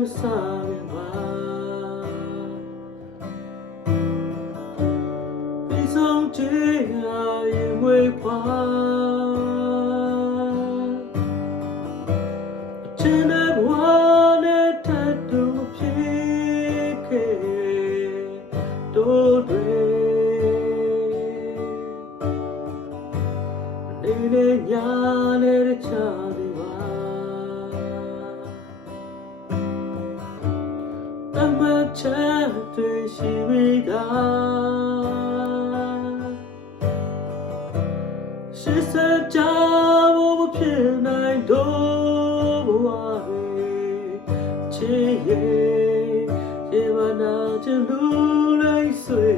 မစားပါပြီးဆုံးချင်ရင်ဝေးပါအချင်းတဲ့ဘဝနဲ့ထပ်တူဖြစ်ခဲ့တို့တွေနေနဲ့ညနဲ့တခြားတွေပါတမချမ်းတွေရှိပြီးသားရှိစကြဖို့မဖြစ်နိုင်တော့ဘဝတွေချစ်ရဲ့ဒီမနာချင်လူလိုက်ဆွေ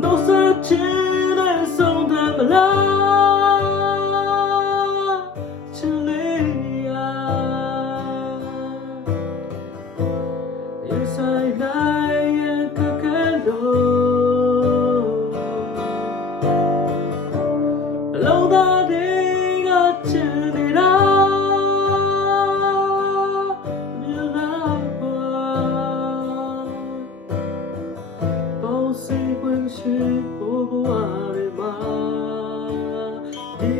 နှုတ်ဆက်ချင်တဲ့ဆုံးတဲ့မလားချစ်လေးယာinside nightကကလို့အလုံးသားတွေကချင်နေတာမြင်လိုက်ပါပေါင်းစည်းခွင့်ရှိဖို့ဘဝတွေမှာဒီ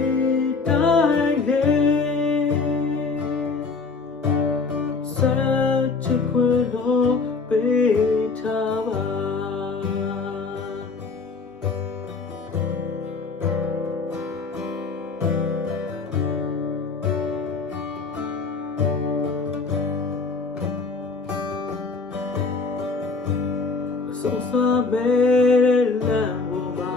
တိုင်းလေးဆက်ချစ်ခွင့်လို့ပေးထားပါSo sabere lamba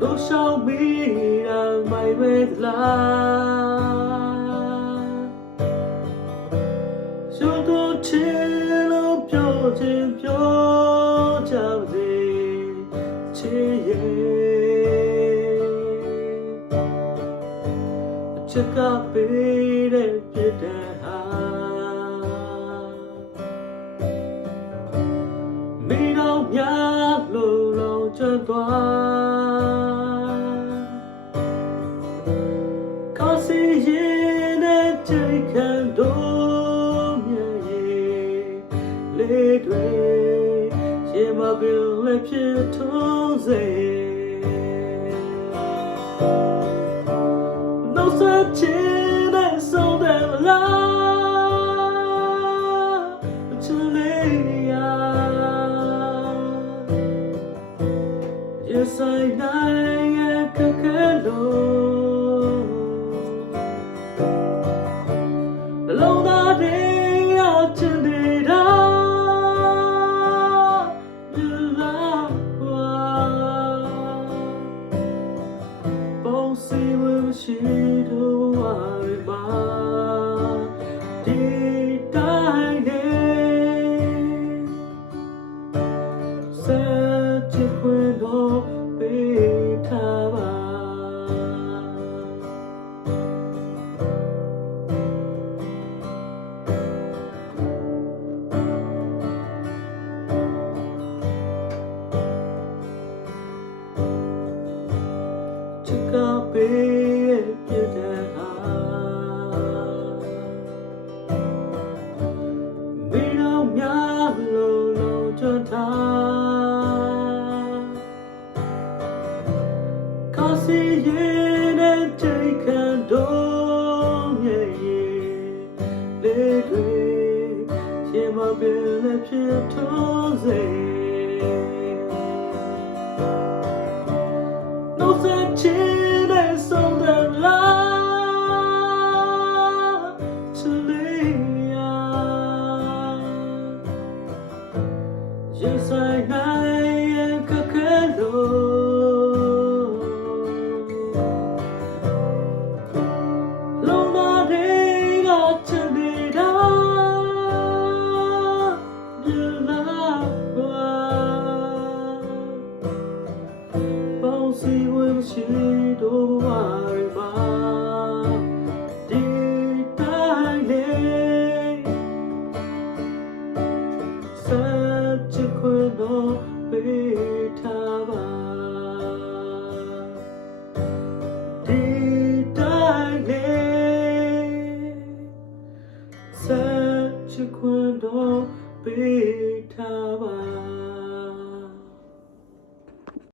Do shall be my with love So do chill pyo chin pyo chao de chi ye check up it pitမိတော့များလို့လုံးကျွတ်သွားကောင်းစီရင်တဲ့ချိန်ခံတို့မြည်လေးတွေရှင်မပင်လည်းဖြစ်ထုံးစေနှုတ်ဆက်ချင်တဲ့ဆုံးတဲ့လားချစ်လေးယာYes, I like a candle. The long day out to the dark, you love one. Both see where she do worry about. Did I such a window be tava Chika be beautiful Me no mya lo lo chanta See you and take a dome, yeah, little, she might be left here to say. No such as on the line to Leah. Yes, I like a candle. You love ပေး